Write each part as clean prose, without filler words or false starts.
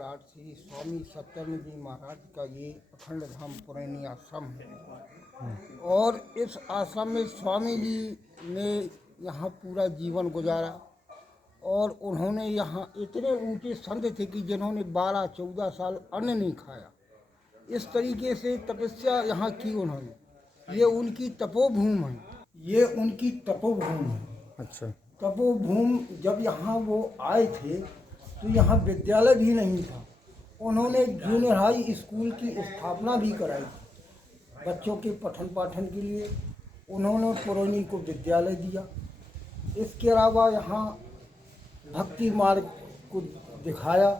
महाराज श्री स्वामी सत्यानंद जी महाराज का ये अखंड धाम पुरानी आश्रम है और इस आश्रम में स्वामी जी ने यहाँ पूरा जीवन गुजारा और उन्होंने यहाँ इतने ऊंचे संत थे कि जिन्होंने 12-14 साल अन्न नहीं खाया। इस तरीके से तपस्या यहाँ की उन्होंने। ये उनकी तपोभूमि है, ये उनकी तपोभूमि है। अच्छा। तपोभूमि जब यहाँ वो आए थे तो यहाँ विद्यालय भी नहीं था। उन्होंने जूनियर हाई स्कूल की स्थापना भी कराई थी बच्चों के पठन पाठन के लिए। उन्होंने पुरैनी को विद्यालय दिया। इसके अलावा यहाँ भक्ति मार्ग को दिखाया।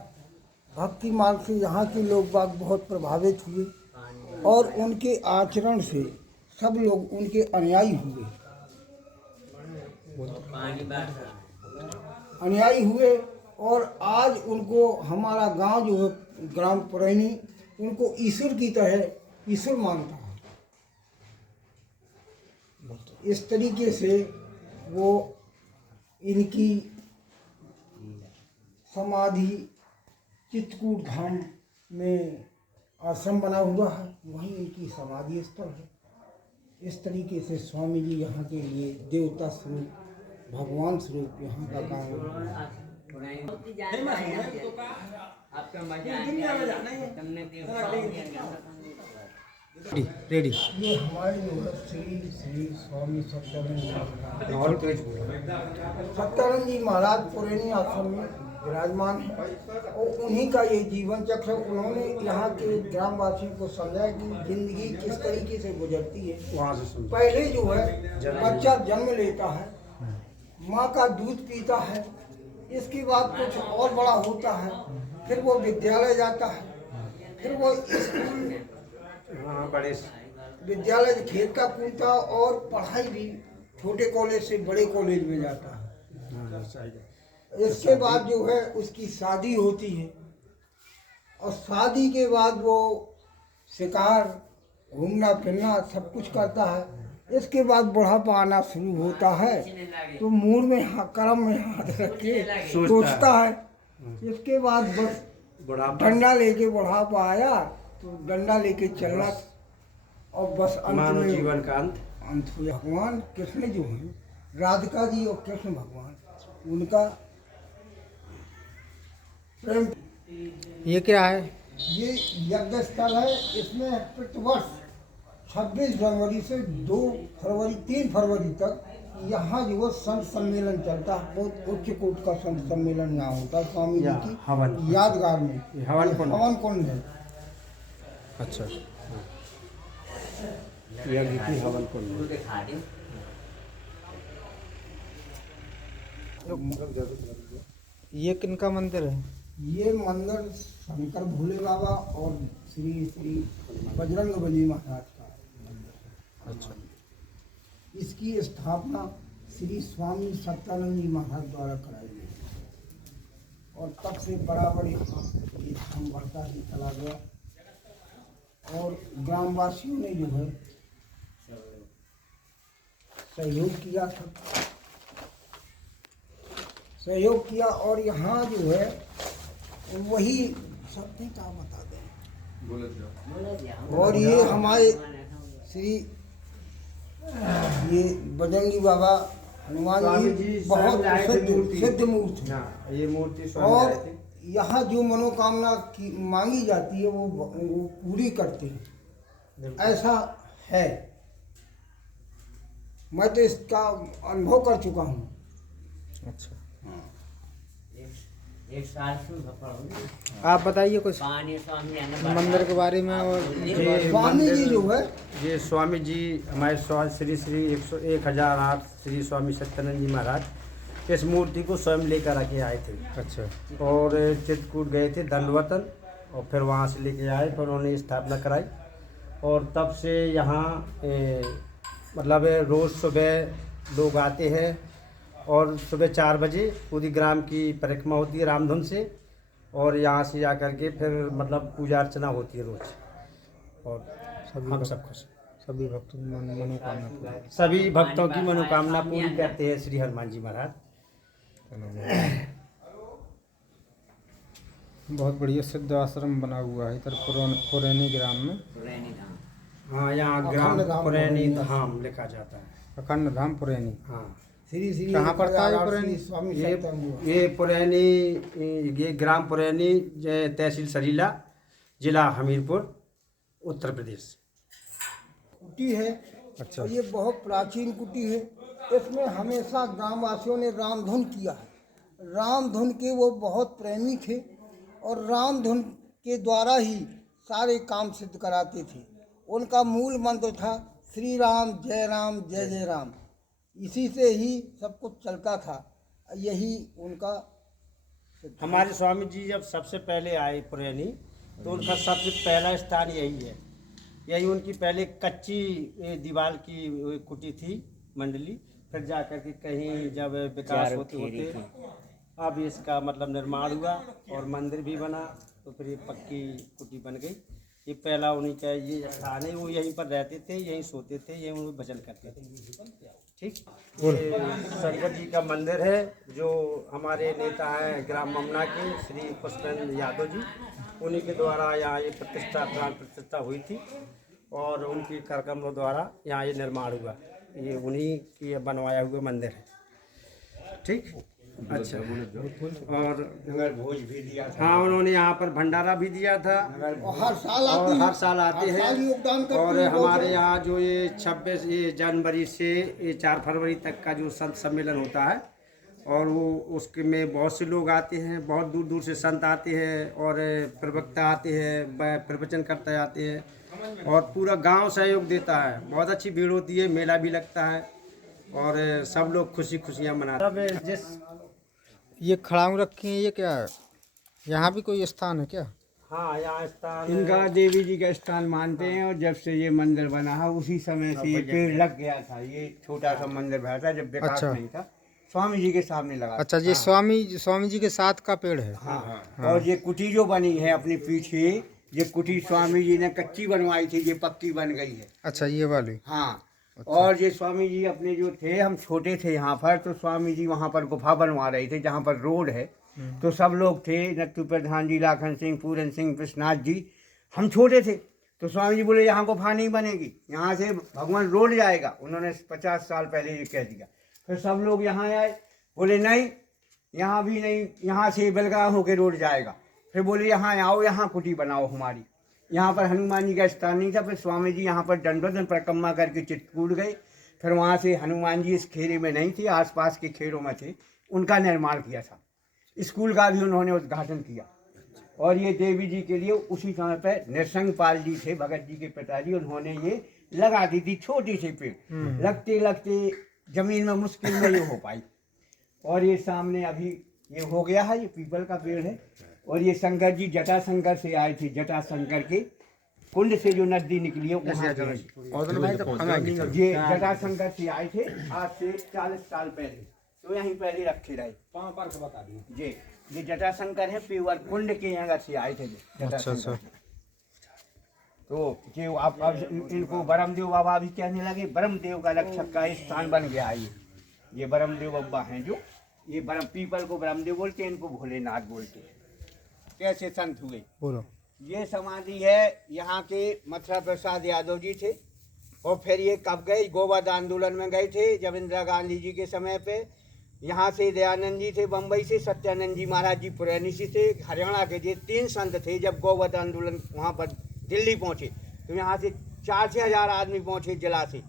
भक्ति मार्ग से यहाँ के लोग बाग बहुत प्रभावित हुए और उनके आचरण से सब लोग उनके अनुयायी हुए और आज उनको हमारा गांव जो है ग्राम पुरैनी उनको ईश्वर की तरह ईश्वर मानता है। इस तरीके से वो इनकी समाधि चित्रकूट धाम में आश्रम बना हुआ है, वहीं इनकी समाधि स्थल है। इस तरीके से स्वामी जी यहाँ के लिए देवता स्वरूप भगवान स्वरूप यहाँ का काम रेडी। ये हमारे श्री श्री स्वामी सत्यानंद जी महाराज पुरैनी आश्रम में विराजमान है और उन्हीं का ये जीवन चक्र। उन्होंने यहाँ के ग्रामवासियों को समझाया कि जिंदगी किस तरीके से गुजरती है। पहले जो है बच्चा जन्म लेता है, माँ का दूध पीता है, इसके बाद कुछ और बड़ा होता है, फिर वो विद्यालय जाता है, फिर वो स्कूल बड़े विद्यालय खेत का कूदता और पढ़ाई भी छोटे कॉलेज से बड़े कॉलेज में जाता है। इसके बाद जो है उसकी शादी होती है और शादी के बाद वो शिकार घूमना फिरना सब कुछ करता है। इसके बाद बुढ़ापा आना शुरू होता है तो मूड में कर्म में हाथ रख के सोचता है। इसके बाद बस डंडा लेके बुढ़ापा आया तो डंडा लेके चलना और बस अंत में जीवन का अंत हो। भगवान कृष्ण जो है, राधिका जी और कृष्ण भगवान उनका प्रेम। ये क्या है? ये यज्ञ स्थल है। इसमें प्रतिवर्ष 26 जनवरी से 3 फरवरी तक यहाँ जो संत सम्मेलन चलता है। बहुत उच्च कोट का संत सम्मेलन यहाँ होता है स्वामी जी की यादगार में। हवन कुंड है। अच्छा। यज्ञ की हवन कुंड। ये किनका मंदिर है? ये मंदिर शंकर भोले बाबा और श्री श्री बजरंग बली महाराज का मंदिर। अच्छा। इसकी स्थापना श्री स्वामी सत्यानंद जी महाराज द्वारा कराई गई और तब से बराबर यहाँ ये धाम बढ़ता ही चला गया और ग्रामवासियों ने जो है सहयोग किया और यहाँ जो है वही सब का बता दें। और ये हमारे श्री ये बजरंगी बाबा हनुमान जी बहुत सिद्ध मूर्ति है। ये मूर्ति और यहाँ जो मनोकामना की मांगी जाती है वो पूरी करते हैं, ऐसा है। मैं तो इसका अनुभव कर चुका हूँ। अच्छा। एक साल आप बताइए कुछ मंदिर के बारे में। और स्वामी जी जो है ये स्वामी जी हमारे श्री श्री 1008 श्री स्वामी सत्यानंद जी महाराज इस मूर्ति को स्वयं लेकर आके आए थे। अच्छा। और चित्रकूट गए थे दंडवतन और फिर वहाँ से लेके आए, फिर उन्होंने स्थापना कराई और तब से यहाँ मतलब रोज़ सुबह लोग आते हैं और सुबह 4 बजे पूरी ग्राम की परिक्रमा होती है रामधुन से और यहाँ से जा कर के फिर मतलब पूजा अर्चना होती है रोज। और हम सब खुश, सभी भक्तों की मनोकामना पूरी करते हैं श्री हनुमान जी महाराज। बहुत बढ़िया सिद्ध आश्रम बना हुआ है इधर पुरैनी ग्राम में। हाँ, यहाँ ग्राम पुरैनी धाम लिखा जाता है। अखंड धाम पुरैनी। हाँ, श्री श्री कहाँ पड़ता है ये 1008 पुरैनी? श्री स्वामी ये सत्यानंद। ये पुरैनी, ये ग्राम पुरैनी, तहसील सरीला, जिला हमीरपुर, उत्तर प्रदेश। कुटी है। अच्छा। और ये बहुत प्राचीन कुटी है। इसमें हमेशा ग्रामवासियों ने रामधुन किया है। रामधुन के वो बहुत प्रेमी थे और रामधुन के द्वारा ही सारे काम सिद्ध कराते थे। उनका मूल मंत्र था श्री राम जय राम। इसी से ही सब कुछ चलता था। यही उनका हमारे स्वामी जी जब सबसे पहले आए पुरैनी, तो उनका सबसे पहला स्थान यही है। यही उनकी पहले कच्ची दीवार की कुटी थी, मंडली। फिर जा कर के कहीं जब विकास होते होते अब इसका मतलब निर्माण हुआ और मंदिर भी बना, तो फिर ये पक्की कुटी बन गई। ये पहला उन्हीं का ये स्थान है। वो यहीं पर रहते थे, यहीं सोते थे, यहीं वो भजन करते थे। ठीक। ये शंकर जी का मंदिर है, जो हमारे नेता हैं ग्राम ममना के श्री पुष्पेंद्र यादव जी, उन्हीं के द्वारा यहाँ ये प्राण प्रतिष्ठा हुई थी और उनकी करकमलों द्वारा यहाँ ये निर्माण हुआ। ये उन्हीं की बनवाया हुआ मंदिर है। ठीक। अच्छा। और भोज भी दिया था। हाँ, उन्होंने यहाँ पर भंडारा भी दिया था और हर साल आते और हैं। हर साल आते हर साल हैं। योगदान करते और हैं। हमारे यहाँ जो ये 26 ये जनवरी से ये 4 फरवरी तक का जो संत सम्मेलन होता है, और वो उसके में बहुत से लोग आते हैं, बहुत दूर दूर से संत आते हैं और प्रवक्ता आते हैं, प्रवचन करते आते हैं और पूरा गांव सहयोग देता है। बहुत अच्छी भीड़ होती है, मेला भी लगता है और सब लोग खुशियाँ मनाते हैं। जिस ये खड़ाऊ रखी है, ये क्या है? यहाँ भी कोई स्थान है क्या? हाँ, यहाँ स्थान इनका देवी जी का स्थान मानते हैं। और जब से ये मंदिर बना है उसी समय से ये पेड़ लग गया था। ये छोटा सा मंदिर बना था जब विकास अच्छा। नहीं था, स्वामी जी के सामने लगा। अच्छा, ये स्वामी जी के साथ का पेड़ है। हाँ। और ये कुटी जो बनी है अपने पीछे, ये कुटी स्वामी जी ने कच्ची बनवाई थी, ये पक्की बन गई है। अच्छा, ये वाली। हाँ। और ये स्वामी जी अपने जो थे, हम छोटे थे यहाँ पर, तो स्वामी जी वहाँ पर गुफा बनवा रहे थे जहाँ पर रोड है। तो सब लोग थे, नत्थू प्रधान जी, लाखन सिंह, पूरन सिंह, विश्वनाथ जी। हम छोटे थे तो स्वामी जी बोले यहाँ गुफा नहीं बनेगी, यहाँ से भगवान रोड जाएगा। उन्होंने 50 साल पहले ये कह दिया। फिर सब लोग यहाँ आए, बोले नहीं यहाँ भी नहीं, यहाँ से बेलगाम होकर रोड जाएगा। फिर बोले यहाँ आओ, यहाँ कुटी बनाओ हमारी। यहाँ पर हनुमान जी का स्थान नहीं था। फिर स्वामी जी यहाँ पर दंडोत परिक्रमा करके चित्रकूट गए। फिर वहाँ से हनुमान जी इस खेरे में नहीं थे, आसपास के खेरों में थे, उनका निर्माण किया था। स्कूल का भी उन्होंने उद्घाटन किया। और ये देवी जी के लिए उसी समय पर नरसिंह पाल जी थे, भगत जी के पिताजी, उन्होंने ये लगा दी थी छोटी सी पेड़। लगते लगते जमीन में मुश्किल में ये हो पाई। और ये सामने अभी ये हो गया है, ये पीपल का पेड़ है। और ये शंकर जी जटा शंकर से आए थे, जटा शंकर के कुंड से जो नदी निकली है वहाँ से ये जटा शंकर से आए थे, आज से 40 साल पहले। तो यहीं पहले रखे रहे। बता दिए ये जटा शंकर है, प्योर कुंड के यहाँ से आए थे जटा शंकर। तो ये अब इनको ब्रह्मदेव बाबा भी कहने लगे। ब्रह्मदेव का रक्षक का स्थान बन गया है ये ब्रह्मदेव बाबा हैं जो, ये पीपल को ब्रह्मदेव बोलते हैं, इनको भोलेनाथ बोलते हैं। कैसे संत हुए बोलो। ये समाधि है यहाँ के मथुरा प्रसाद यादव जी थे। और फिर ये कब गए, गोवध आंदोलन में गए थे जब इंदिरा गांधी जी के समय पे। यहाँ से दयानंद जी थे बम्बई से, सत्यानंद जी महाराज जी पुरैनी से थे, हरियाणा के। ये 3 संत थे। जब गोवध आंदोलन वहाँ पर दिल्ली पहुँचे तो यहाँ से 4-6 हज़ार आदमी पहुँचे जिला से।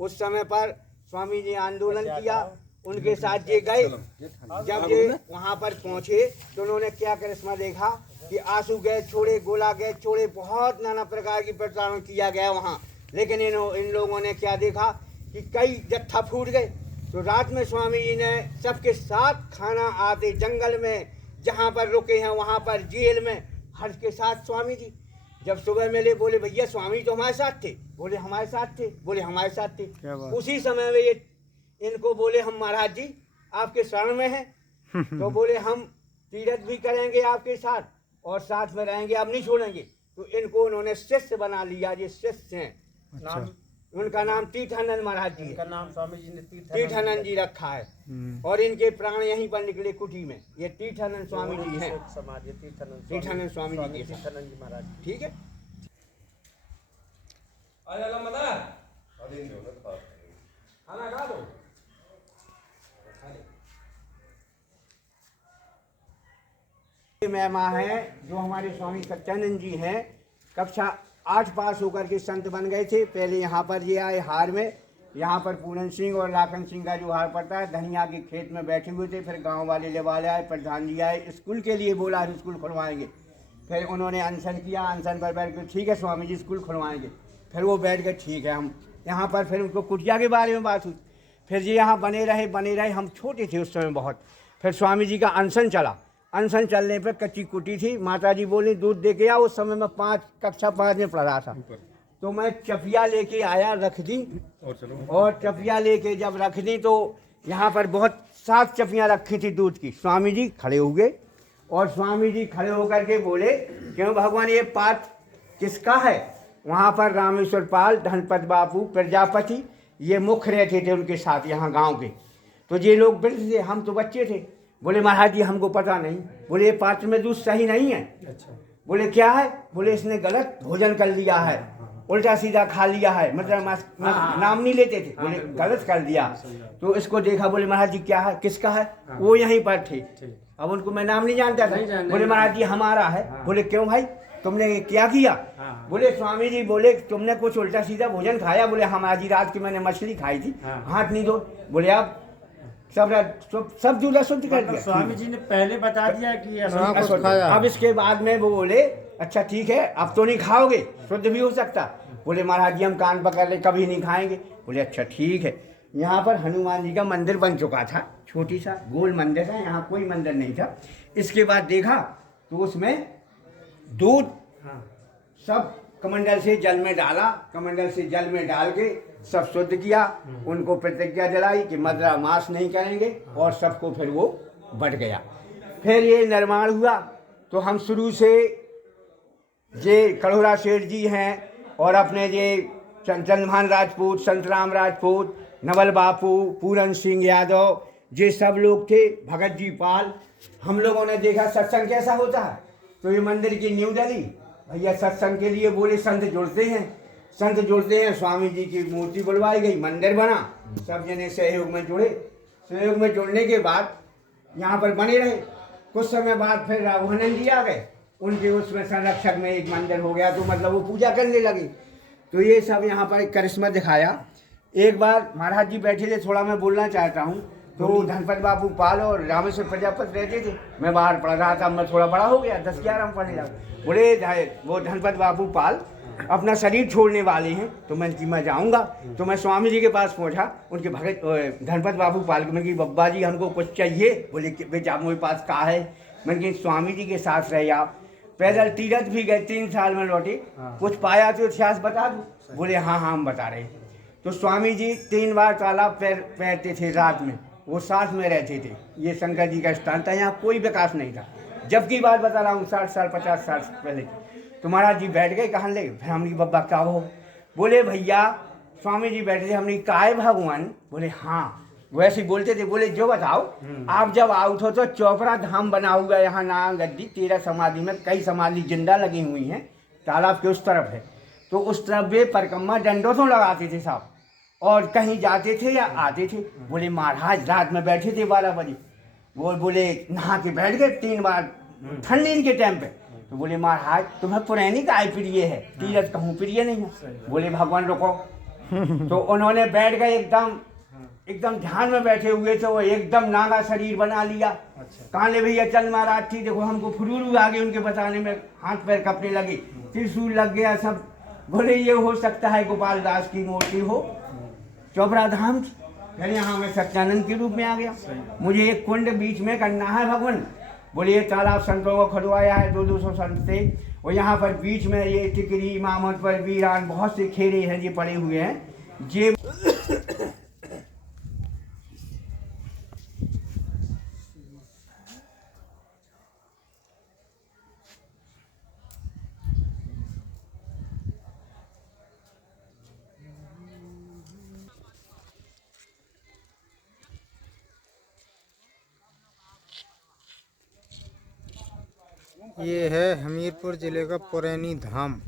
उस समय पर स्वामी जी आंदोलन किया, उनके साथ ये गए। जब ये वहाँ पर पहुँचे तो उन्होंने क्या करिश्मा देखा कि आंसू गैस छोड़े, गोला गैस छोड़े, बहुत नाना प्रकार की प्रचारण किया गया वहाँ। लेकिन इन लोगों ने क्या देखा कि कई जत्था फूट गए। तो रात में स्वामी जी ने सबके साथ खाना आते जंगल में जहाँ पर रुके हैं, वहाँ पर जेल में हर के साथ स्वामी जी। जब सुबह मिले बोले भैया स्वामी तो हमारे साथ थे। बोले हमारे साथ थे। बोले हमारे साथ थे। उसी समय में ये इनको बोले हम महाराज जी आपके शरण में हैं। तो बोले हम तीर्थ भी करेंगे आपके साथ और साथ में रहेंगे, अब नहीं छोड़ेंगे। तो इनको उन्होंने शिष्य बना लिया। ये शिष्य हैं। उनका नाम तीर्थानंद महाराज जी इनका है। नाम स्वामी जी ने तीर्थानंद जी रखा है और इनके प्राण यहीं पर निकले कुटी में। ये तीर्थानंद स्वामी जी हैं। समाधि तीर्थानंद तीर्थानंद स्वामी जी के तीर्थानंद जी महाराज। ठीक है। खाना खा दो। महिमा है जो हमारे स्वामी सत्यानंद जी हैं, कक्षा 8 पास होकर के संत बन गए थे। पहले यहाँ पर ये आए हार में, यहाँ पर पूरन सिंह और लाखन सिंह का जो हार पड़ता है धनिया के खेत में बैठे हुए थे। फिर गांव वाले ले वाले आए, प्रधान जी आए, स्कूल के लिए बोला स्कूल खुलवाएंगे। फिर उन्होंने अनशन किया, अनशन पर बैठ कर ठीक है स्वामी जी स्कूल खुलवाएंगे। फिर वो बैठ गए ठीक है हम यहाँ पर। फिर उनको कुटिया के बारे में बात हुई। फिर जी यहाँ बने रहे। हम छोटे थे उस समय बहुत। फिर स्वामी जी का अनशन चला। अनशन चलने पर कच्ची कुटी थी। माता जी बोली दूध दे के आओ। उस समय मैं कक्षा 5 में पढ़ रहा था। तो मैं चपिया लेके आया, रख दी। और चपिया लेके जब रख दी तो यहाँ पर बहुत 7 चपियाँ रखी थी दूध की। स्वामी जी खड़े हो गए और स्वामी जी खड़े होकर के बोले क्यों भगवान ये पाठ किसका है? वहाँ पर रामेश्वर पाल, धनपत बापू, प्रजापति ये मुख्य रहते थे उनके साथ यहाँ गांव के। तो ये लोग वृद्ध थे, हम तो बच्चे थे। बोले महाराज जी हमको पता नहीं। बोले ये पात्र में दूध सही नहीं है। अच्छा। बोले क्या है? बोले इसने गलत भोजन कर लिया है, उल्टा सीधा खा लिया है, मतलब नाम नहीं लेते थे। बोले गलत कर दिया। तो इसको देखा, बोले महाराज जी क्या है, किसका है? वो यहीं पर थे। अब उनको मैं नाम नहीं जानता था। बोले महाराज जी हमारा है। बोले क्यों भाई तुमने क्या किया? बोले स्वामी जी बोले तुमने कुछ उल्टा सीधा भोजन खाया। बोले हम आज ही रात की मैंने मछली खाई थी, हाथ नहीं धो। बोले आप सब दूध अशुद्ध कर दिया। स्वामी जी ने पहले बता दिया कि अशुद्ध। अब इसके बाद में वो बोले अच्छा ठीक है अब तो नहीं खाओगे, शुद्ध भी हो सकता। बोले महाराज जी हम कान पकड़ ले, कभी नहीं खाएंगे। बोले अच्छा ठीक है। यहाँ पर हनुमान जी का मंदिर बन चुका था, छोटी सा गोल मंदिर था, यहाँ कोई मंदिर नहीं था। इसके बाद देखा तो उसमें दूध सब कमंडल से जल में डाला, कमंडल से जल में डाल के सब शुद्ध किया। उनको प्रतिज्ञा दिलाई कि मदरा मांस नहीं करेंगे और सबको फिर वो बढ़ गया। फिर ये निर्माण हुआ। तो हम शुरू से ये कड़ोरा सेठ जी हैं और अपने ये चंद्रभान राजपूत, संतराम राजपूत, नवल बापू, पूरन सिंह यादव, ये सब लोग थे, भगत जी पाल। हम लोगों ने देखा सत्संग कैसा होता है। तो ये मंदिर की नींव डली। भैया सत्संग के लिए बोले संत जुड़ते हैं, संत जुड़ते हैं। स्वामी जी की मूर्ति बुलवाई गई, मंदिर बना, सब जने सहयोग में जुड़े। सहयोग में जुड़ने के बाद यहाँ पर बने रहे। कुछ समय बाद फिर राघवानंद जी आ गए, उनके उसमें संरक्षक में एक मंदिर हो गया। तो मतलब वो पूजा करने लगे। तो ये सब यहाँ पर करिश्मा दिखाया। एक बार महाराज जी बैठे थे, थोड़ा मैं बोलना चाहता हूँ। तो धनपत बापू पाल और रामेश्वर प्रजापति रहते थे। मैं बाहर पढ़ रहा था, मैं थोड़ा बड़ा हो गया, 10-11 में पढ़ने लगा। बोले वो धनपत बापू पाल अपना शरीर छोड़ने वाले हैं, तो मैं जाऊँगा। तो मैं स्वामी जी के पास पहुँचा। उनके भगत धनपत बापू पाल को, मैंने बब्बा जी हमको कुछ चाहिए। बोले बेटा मेरे पास कहा है। मैंने स्वामी जी के साथ रहे आप, पैदल तीरथ भी गए, 3 साल में लौटे, कुछ पाया तो इतिहास बता दूँ? बोले हाँ हम बता रहे। तो स्वामी जी 3 बार तालाब पैरते थे रात में, वो साथ में रहते थे। ये शंकर जी का स्थान था, यहाँ कोई विकास नहीं था। जबकि बात बता रहा हूँ 60 साल 50 साल पहले। तो महाराज जी बैठ गए, कहाँ ले? फिर हमने बब्बा क्या हो? बोले भैया स्वामी जी बैठे थे। हमने कहा है भगवान? बोले हाँ। वैसे ही बोलते थे। बोले जो बताओ आप जब आउट हो तो चौपड़ा धाम बना हुआ है यहाँ ना गद्दी 13 समाधि में, कई समाधि जिंदा लगी हुई हैं, तालाब के उस तरफ है। तो उस तरफ वे परिक्रमा डंडों तो लगाते थे साहब, और कहीं जाते थे या आते थे। बोले महाराज रात में बैठे थे 12 बजे, वो बोले नहा के बैठ गए 3 बार ठंडी के टाइम पे। तो बोले महाराज तुम्हें पुरानी काय प्रिय है, तीरथ कहूँ प्रिय नहीं है। बोले भगवान रुको। तो उन्होंने बैठ गए, एकदम ध्यान में बैठे हुए थे। वो एकदम नागा शरीर बना लिया। काले भैया चल महाराज थी, देखो हमको फुरूरू आ गए उनके बताने में, हाथ पैर कपने लगे, त्रिशूल लग गया सब। बोले ये हो सकता है गोपाल दास की मूर्ति हो, चौपड़ा धाम की। फिर यहाँ मैं सत्यानंद के रूप में आ गया। मुझे एक कुंड बीच में करना है भगवान। बोले ये तालाब संतों को खुदवाया है, 200 संत थे। और यहाँ पर बीच में ये टिकरी मामद पर वीरान बहुत से खेरे हैं ये पड़े हुए हैं। ये ये है हमीरपुर जिले का पुरैनी धाम।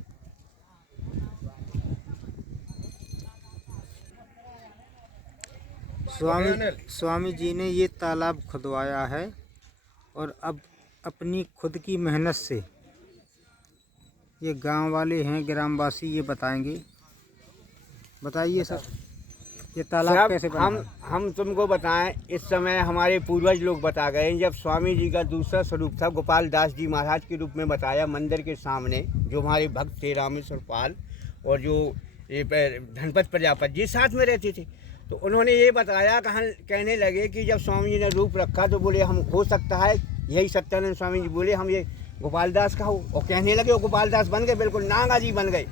स्वामी जी ने ये तालाब खुदवाया है और अब अपनी खुद की मेहनत से, ये गांव वाले हैं ग्रामवासी, ये बताएंगे। बताइए सर, ये तालाब कैसे बना? हम तुमको बताएं, इस समय हमारे पूर्वज लोग बता गए। जब स्वामी जी का दूसरा स्वरूप था, गोपाल दास जी महाराज के रूप में बताया, मंदिर के सामने जो हमारे भक्त थे रामेश्वर पाल और जो ये धनपत प्रजापति जी साथ में रहते थे, तो उन्होंने ये बताया, कहने लगे कि जब स्वामी जी ने रूप रखा तो बोले हम हो सकता है, यही सत्यानंद स्वामी जी बोले हम ये गोपाल दास का हो, और कहने लगे वो गोपाल दास बन गए, बिल्कुल नागा जी बन गए,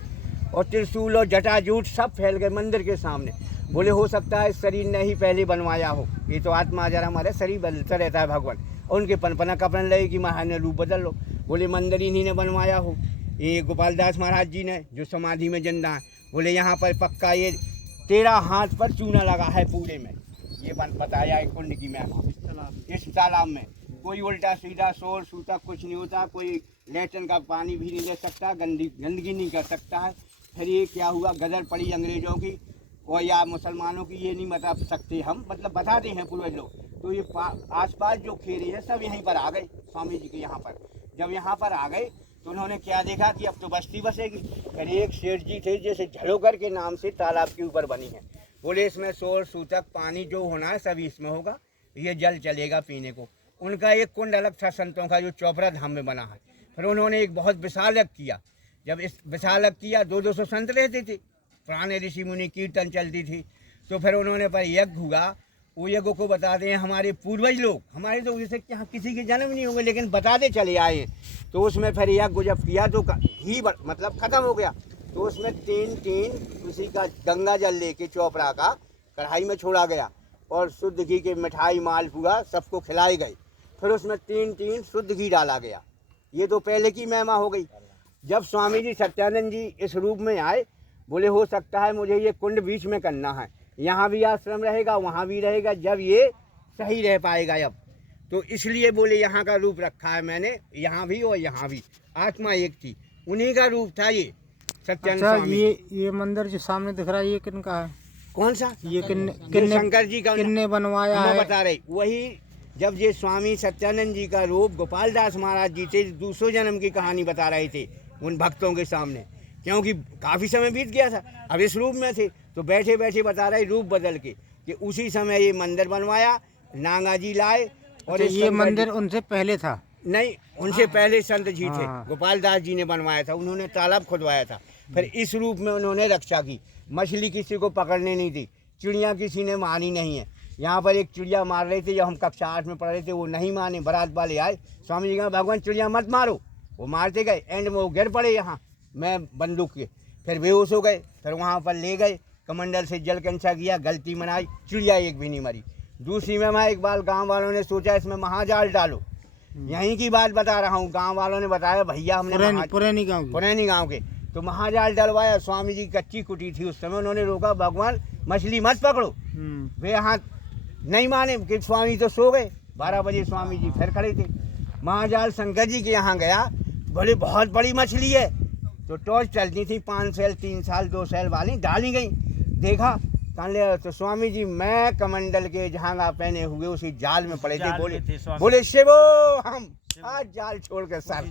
और त्रिशूल और जटाजूट सब फैल गए मंदिर के सामने। बोले हो सकता है शरीर ने ही पहले बनवाया हो, ये तो आत्मा जरा हमारा शरीर बदलता रहता है भगवान, और उनके पनपना कपड़न लगे कि महाराज ने रूप बदल लो। बोले मंदिर इन्हीं ने बनवाया हो, ये गोपाल दास महाराज जी ने जो समाधि में जिंदा है। बोले यहाँ पर पक्का ये 13 हाथ पर चूना लगा है पूरे में, ये बताया कुंड की महिमा। इस तालाब में कोई उल्टा सीधा शोर सूता कुछ नहीं होता, कोई लैट्रिन का पानी भी नहीं ले सकता, गंदगी नहीं कर सकता है। फिर ये क्या हुआ, गदर पड़ी अंग्रेजों की और या मुसलमानों की, ये नहीं बता सकते हम, मतलब बताते हैं पूर्वज लोग। तो ये आसपास जो खेरे हैं सब यहीं पर आ गए स्वामी जी के यहाँ पर। जब यहाँ पर आ गए तो उन्होंने क्या देखा कि अब तो बस्ती बसेगी। फिर एक सेठ जी थे जैसे झलोकर के नाम से तालाब के ऊपर बनी है। बोले इसमें शोर सूतक पानी जो होना है सभी इसमें होगा, ये जल चलेगा पीने को। उनका एक कुंड अलग था संतों का जो चौपड़ा धाम में बना है। फिर उन्होंने एक बहुत विशाल यज्ञ किया। जब इस विशाल यज्ञ किया, 200 संत रहते थे, पुराने ऋषि मुनि, कीर्तन चलती थी। तो फिर उन्होंने पर यज्ञ हुआ। वो यज्ञ को बताते हैं हमारे पूर्वज लोग, हमारे तो जैसे कि यहाँ किसी के जन्म नहीं हुए लेकिन बताते चले आए। तो उसमें फिर यज्ञ जब किया तो घी मतलब ख़त्म हो गया। तो उसमें तीन उसी का गंगा जल लेके चौपड़ा का कढ़ाई में छोड़ा गया और शुद्ध घी के मिठाई मालपुआ सबको खिलाए गए। फिर उसमें 3 शुद्ध घी डाला गया। ये तो पहले की महिमा हो गई। जब स्वामी जी सत्यानंद जी इस रूप में आए, बोले हो सकता है मुझे ये कुंड बीच में करना है, यहाँ भी आश्रम रहेगा वहाँ भी रहेगा, जब ये सही रह पाएगा अब। तो इसलिए बोले यहाँ का रूप रखा है मैंने, यहाँ भी और यहाँ भी। आत्मा एक थी, उन्हीं का रूप था ये सत्यानंद स्वामी। ये मंदिर जो सामने दिख रहा है ये किन का है? कौन सा? ये शंकर जी का। किन्ने बनवाया है? बता रहे वही, जब ये स्वामी सत्यानंद जी का रूप गोपाल दास महाराज जी थे, 200 जन्म की कहानी बता रहे थे उन भक्तों के सामने, क्योंकि काफ़ी समय बीत गया था। अब इस रूप में थे तो बैठे बैठे बता रहे रूप बदल के कि उसी समय ये मंदिर बनवाया, नागा जी लाए। और ये मंदिर उनसे पहले था? नहीं, उनसे पहले संत जी थे, गोपाल दास जी ने बनवाया था। उन्होंने तालाब खुदवाया था, फिर इस रूप में उन्होंने रक्षा की। मछली किसी को पकड़ने नहीं दी, चिड़िया किसी ने मानी नहीं है। यहाँ पर एक चिड़िया मार रहे थे, जब हम कक्षा 8 में पढ़ रहे थे, वो नहीं माने, बारात वाले आए, स्वामी जी कहा भगवान चिड़िया मत मारो, वो मारते गए। एंड में वो गिर पड़े यहाँ मैं बंदूक के, फिर बेहोश हो गए। फिर वहाँ पर ले गए, कमंडल से जल कंचा किया, गलती मनाई, चिड़िया एक भी नहीं मरी। दूसरी में मैं एक बार गांव वालों ने सोचा इसमें महाजाल डालो, यहीं की बात बता रहा हूँ। गांव वालों ने बताया भैया हमने पुरैनी गांव के तो महाजाल डलवाया। स्वामी जी कच्ची कुटी थी उस समय, उन्होंने रोका भगवान मछली मत पकड़ो। वे यहाँ नहीं माने कि स्वामी तो सो गए। 12 बजे स्वामी जी फिर खड़े थे। महाजाल शंकर जी के यहाँ गया, बोले बहुत बड़ी मछली है। तो टॉर्च चलती थी 5 सेल 3 साल 2 सेल वाली डाली गई। देखा कहने तो स्वामी जी मैं कमंडल के जहांगा पहने हुए उसी जाल में पड़े थे। बोले शिवो हम आज जाल छोड़ कर सर,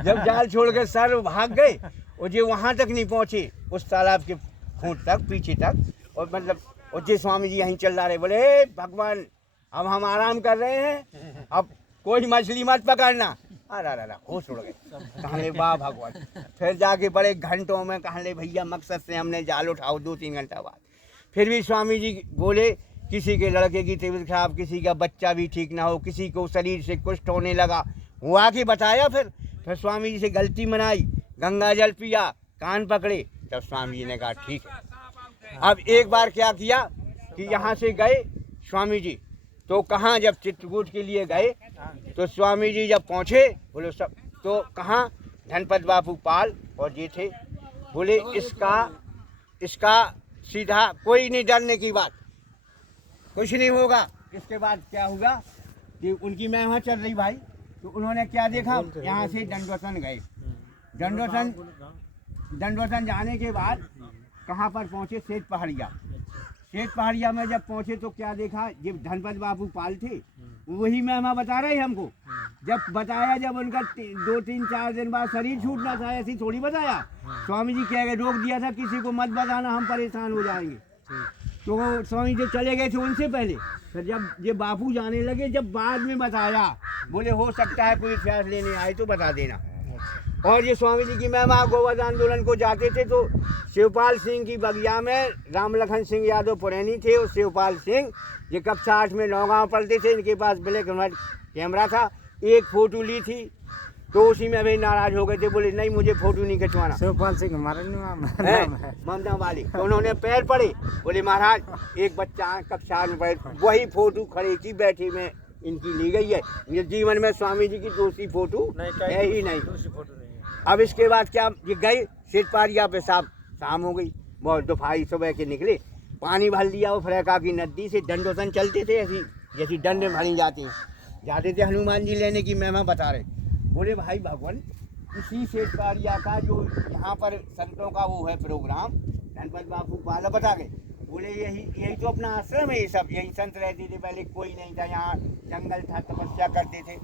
जब जाल छोड़ कर सर भाग गए और जो वहाँ तक नहीं पहुँचे, उस तालाब के खूंट तक पीछे तक, और मतलब और जे स्वामी जी यहीं चल रहे। बोले भगवान अब हम आराम कर रहे हैं, अब कोई मछली मत पकड़ना। अरे होश उड़ गए। कहने वाह भगवान। फिर जाके बड़े घंटों में कहने भैया मकसद से हमने जाल उठाओ। 2-3 घंटा बाद फिर भी स्वामी जी बोले किसी के लड़के की तबीयत खराब, किसी का बच्चा भी ठीक ना हो, किसी को शरीर से कुष्ठ होने लगा, वो आके बताया। फिर स्वामी जी से गलती मनाई, गंगा जल पिया, कान पकड़े। तब स्वामी जी ने कहा ठीक है। अब एक बार क्या किया कि यहाँ से गए स्वामी जी, तो कहाँ जब चित्रकूट के लिए गए तो स्वामी जी जब पहुँचे, बोले सब तो कहाँ धनपत बापू पाल और ये थे। बोले इसका सीधा कोई नहीं डरने की बात, कुछ नहीं होगा। इसके बाद क्या हुआ कि उनकी महिमा चल रही भाई, तो उन्होंने क्या देखा, यहाँ से दंडवतन गए। दंडवतन जाने के बाद कहाँ पर पहुँचे, सेठ पहाड़िया। सेठ पहाड़िया में जब पहुँचे तो क्या देखा, जब धनपत बाबू पाल थे वही महिमा बता रहे हमको। जब बताया, जब उनका 2-3-4 दिन बाद शरीर छूटना था, ऐसी थोड़ी बताया। स्वामी जी कह गए, रोक दिया था किसी को मत बताना, हम परेशान हो जाएंगे। तो स्वामी जी चले गए थे उनसे पहले। फिर जब ये बापू जाने लगे, जब बाद में बताया, बोले हो सकता है कोई इतिहास लेने आए तो बता देना। और ये स्वामी जी की महिमा, गोवर्धन आंदोलन को जाते थे तो शिवपाल सिंह की बगिया में राम लखन सिंह यादव पुरैनी थे और शिवपाल सिंह ये कक्षा 8 में नौगांव पढ़ते थे। इनके पास ब्लैक एंड व्हाइट कैमरा था, एक फ़ोटो ली थी तो उसी में भी नाराज हो गए थे, बोले नहीं मुझे फ़ोटो नहीं खिंचवाना। शिवपाल सिंह हमारा नाम है। ममता वाली। तो उन्होंने पैर पड़े, बोले महाराज एक बच्चा कक्षा 8 में पढ़े, वही फ़ोटो खड़ी थी बैठी में इनकी ली गई है। ये जीवन में स्वामी जी की दूसरी फ़ोटो है ही नहीं। अब इसके बाद क्या, ये गए सेठ पारिया पे साहब, शाम हो गई, बहुत दोपहर सुबह के निकले, पानी भर लिया वो फरेका की नदी से। दंडोतन चलते थे ऐसी जैसी दंड भरी जाती हैं, जाते थे हनुमान जी लेने की महिमा बता रहे। बोले भाई भगवान, इसी सेठ पारिया का जो यहाँ पर संतों का वो है प्रोग्राम, धनपत बापू पाला बता गए। बोले यही तो अपना आश्रम है, ये सब यही संत रहते थे, पहले कोई नहीं था, यहाँ जंगल था, तपस्या करते थे।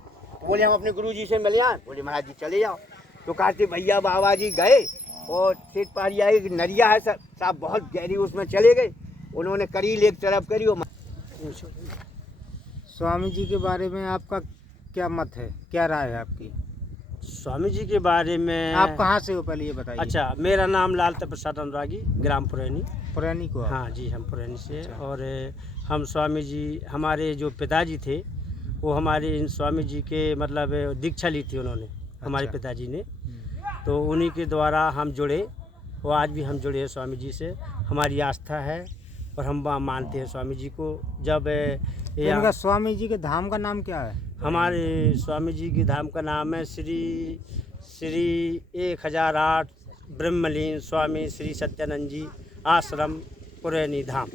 बोले हम अपने गुरु जी से मिले आए। बोले महाराज जी चले जाओ। तो कहते भैया बाबा जी गए और सेठ पारिया एक नरिया है साहब बहुत गहरी, उसमें चले गए। उन्होंने करील एक तरफ करी। स्वामी जी के बारे में आपका क्या मत है, क्या राय है आपकी? स्वामी जी के बारे में आप कहाँ से हो पहले ये बताइए। अच्छा, मेरा नाम लालता प्रसाद अनुरागी, ग्राम पुरैनी। पुरैनी को? हाँ जी, हम पुरैनी से। अच्छा। और हम स्वामी जी, हमारे जो पिताजी थे वो हमारे इन स्वामी जी के मतलब दीक्षा ली थी उन्होंने, हमारे पिताजी ने। तो उन्हीं के द्वारा हम जुड़े और आज भी हम जुड़े हैं स्वामी जी से। हमारी आस्था है और हम मानते हैं स्वामी जी को। जब इनका स्वामी जी के धाम का नाम क्या है? हमारे स्वामी जी के धाम का नाम है श्री 1008 ब्रह्मलीन स्वामी श्री सत्यानंद जी आश्रम पुरैनी धाम,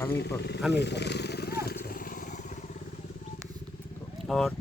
हमीरपुर। अच्छा। और